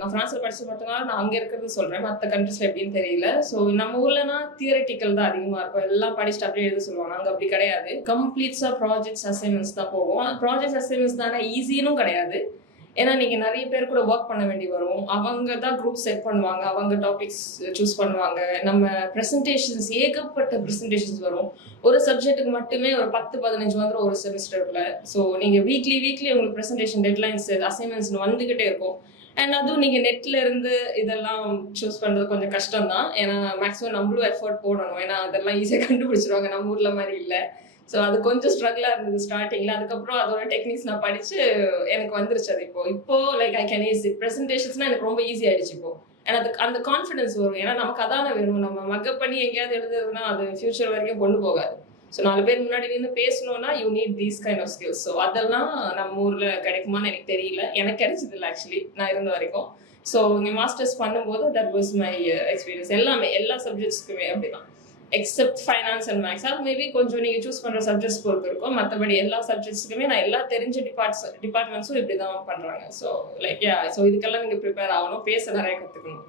நான் ஃப்ரான்ஸ்ல படிச்சது மட்டும்தான் நான் அங்க இருக்கிறது சொல்றேன். மத்த கண்ட்ரீஸ்ல எப்படின்னு தெரியல. ஸோ நம்ம ஊர்லனா தியரிட்டிக்கல் தான் அதிகமா இருக்கும். எல்லாம் படிச்சுட்டு அப்படியே எழுத சொல்லுவாங்க. அங்க அப்படி கிடையாது. கம்ப்ளீட்ஸா ப்ராஜெக்ட்ஸ் அசைன்மெண்ட்ஸ் தான் போகும். ப்ராஜெக்ட் அசைன்மெண்ட்ஸ் தானே ஈஸினும் கிடையாது. ஏன்னா நீங்க நிறைய பேர் கூட ஒர்க் பண்ண வேண்டி வரும். அவங்க தான் குரூப் செட் பண்ணுவாங்க. அவங்க டாபிக்ஸ் சூஸ் பண்ணுவாங்க. நம்ம பிரசன்டேஷன்ஸ் ஏகப்பட்ட பிரசன்டேஷன்ஸ் வரும். ஒரு சப்ஜெக்ட்டுக்கு மட்டுமே ஒரு 10-15 வந்துடும் ஒரு செமிஸ்டர்ல. ஸோ நீங்க வீக்லி உங்களுக்கு பிரசன்டேஷன் டெட்லைன்ஸ் அசைன்மெண்ட்ஸ் வந்துகிட்டே இருக்கும். அண்ட் அதுவும் நீங்க நெட்ல இருந்து இதெல்லாம் சூஸ் பண்றது கொஞ்சம் கஷ்டம் தான். ஏன்னா மேக்ஸிமம் நம்மளும் எஃபர்ட் போடணும். ஏன்னா அதெல்லாம் ஈஸியாக கண்டுபிடிச்சிருவாங்க. நம்ம ஊர்ல மாதிரி இல்லை. ஸோ அது கொஞ்சம் ஸ்ட்ரகிளாக இருந்தது ஸ்டார்டிங்கில். அதுக்கப்புறம் அதோட டெக்னிக்ஸ் நான் படித்து எனக்கு வந்துருச்சு. அது இப்போ லைக் ஐ கேன் ஈஸி ப்ரெசன்டேஷன்ஸ்னால் எனக்கு ரொம்ப ஈஸி ஆகிடுச்சு இப்போ. ஏன்னா அதுக்கு அந்த கான்ஃபிடன்ஸ் வரும். ஏன்னா நமக்கு அதான வேணும். நம்ம மக்கப் பண்ணி எங்கேயாவது எழுதுறதுன்னா அது ஃபியூச்சர் வரைக்கும் கொண்டு போகாது. ஸோ 4 பேர் முன்னாடி நின்று பேசணும்னா you need these kind of skills. So அதெல்லாம் நம்ம ஊரில் கிடைக்குமான்னு எனக்கு தெரியல. எனக்கு கிடைச்சது இல்லை ஆக்சுவலி நான் இருந்த வரைக்கும். ஸோ இங்கே மாஸ்டர்ஸ் பண்ணும்போது தட் வாஸ் மை எக்ஸ்பீரியன்ஸ். எல்லா சப்ஜெக்ட்ஸ்க்குமே அப்படிதான். Except finance and maths. அது மேபி கொஞ்சம் நீங்கள் சூஸ் பண்ணுற சப்ஜெக்ட்ஸ் பொறுத்து இருக்கும். மற்றபடி எல்லா சப்ஜெக்ட்ஸுக்குமே நான் எல்லா தெரிஞ்ச டிபார்ட்மெண்ட்ஸும் இப்படி தான் பண்ணுறாங்க. ஸோ லைக் ஸோ இதுக்கெல்லாம் நீங்கள் ப்ரிப்பேர் ஆகணும். பேச நிறைய கற்றுக்கணும்.